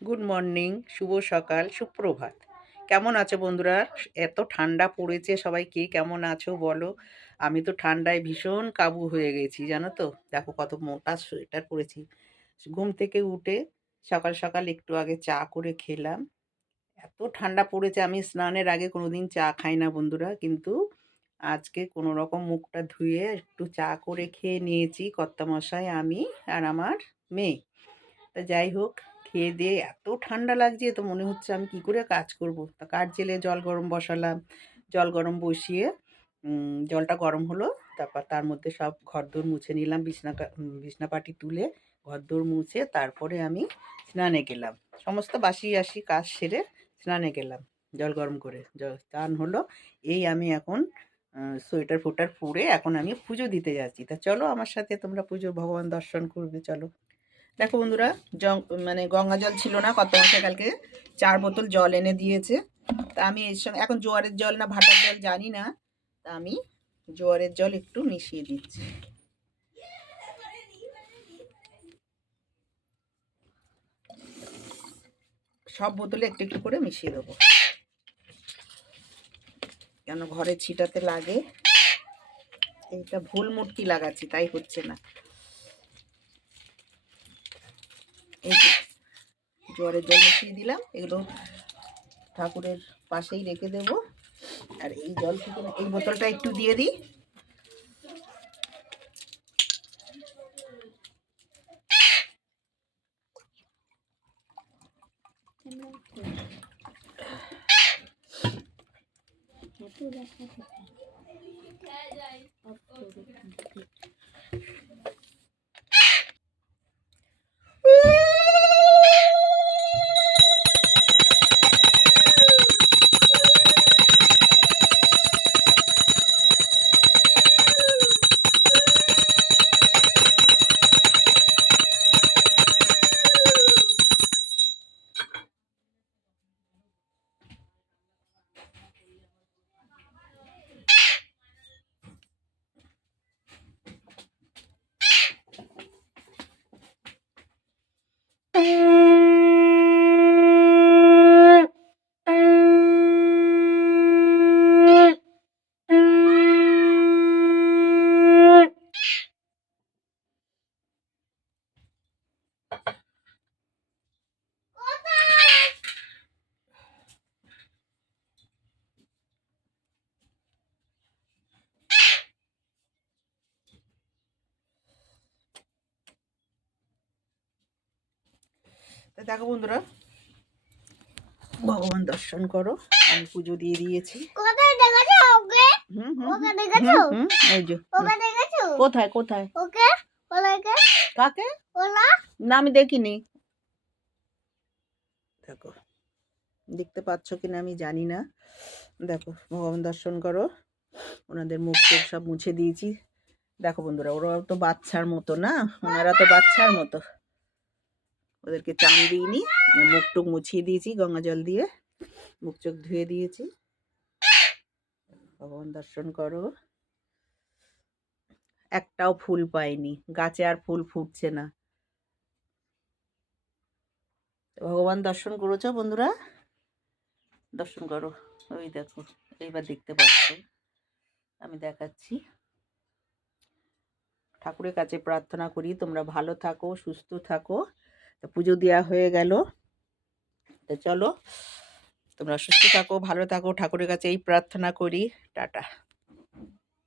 Good morning, শুভ সকাল, সুপ্রভাত। কেমন আছো বন্ধুরা? এত ঠান্ডা পড়েছে, সবাই কে কেমন আছো বলো। আমি তো ঠান্ডায় ভীষণ কাবু হয়ে গেছি, জানো তো। দেখো কত মোটা সোয়েটার পরেছি। ঘুম থেকে উঠে সকাল সকাল একটু আগে চা করে খেলাম। এত ঠান্ডা পড়েছে, আমি স্নানের আগে কোনোদিন চা খাই না বন্ধুরা, কিন্তু আজকে কোনো রকম মুখটা ধুয়ে একটু চা করে খেয়ে নিয়েছি কর্তামশাই, আমি আর আমার মেয়ে। তা যাই হোক, খেয়ে দিয়ে এত ঠান্ডা লাগছে, তো মনে হচ্ছে আমি কি করে কাজ করব। তা কাঠ জেলে জল গরম বসালাম। জল গরম বসিয়ে জলটা গরম হলো, তারপর তার মধ্যে সব ঘরদোর মুছে নিলাম, বিছনাপাটি তুলে ঘরদোর মুছে তারপরে আমি স্নানে গেলাম। সমস্ত বাসি আসি কাজ সেরে স্নানে গেলাম জল গরম করে। স্নান হলো, এই আমি এখন সোয়েটার ফোটার পরে এখন আমি পুজো দিতে যাচ্ছি। তা চলো আমার সাথে, তোমরা পুজো ভগবান দর্শন করবে, চলো। দেখো বন্ধুরা, মানে গঙ্গা জল ছিল না, কত মাসে কালকে 4 বোতল জল এনে দিয়েছে। তা আমি এর সঙ্গে এখন জোয়ারের জল না ভাটার জল জানি না, তা আমি জোয়ারের জল একটু মিশিয়ে দিচ্ছি। সব বোতলে একটু একটু করে মিশিয়ে দেবো, কেন ঘরে ছিটাতে লাগে। এইটা ভুল মূর্তি লাগাচ্ছি, তাই হচ্ছে না। এই যে জোয়ারের জল মিশিয়ে দিলাম, এগুলো ঠাকুরের পাশেই রেখে দেব। আর এই জল থেকে এই বোতলটা একটু দিয়ে দিই। তা দেখো বন্ধুরা, ভগবান দর্শন করো, আমি পুজো দিয়ে দিয়েছি। কোথায় কোথায় কাকে না আমি দেখিনি। দেখো, দেখতে পাচ্ছ কিনা আমি জানি না। দেখো, ভগবান দর্শন করো, ওনাদের মুখ চোখ সব মুছে দিয়েছি। দেখো বন্ধুরা, ওরা তো বাচ্চার মতো না, ওনারা তো বাচ্চার মতো, ওদেরকে চান দিইনি, মুখ টুক মুছিয়ে দিয়েছি গঙ্গা জল দিয়ে, মুখ চোখ ধুয়ে দিয়েছি। ভগবান দর্শন করো। একটাও ফুল পাইনি, গাছে আর ফুল ফুটছে না। ভগবান দর্শন করেছো বন্ধুরা? দর্শন করো, ওই দেখো, এইবার দেখতে পাচ্ছ, আমি দেখাচ্ছি। ঠাকুরের কাছে প্রার্থনা করি তোমরা ভালো থাকো, সুস্থ থাকো। তো পুজো দেওয়া হয়ে গেল, তো চলো তোমরা সুস্থ থাকো, ভালো থাকো, ঠাকুরের কাছে এই প্রার্থনা করি। টাটা।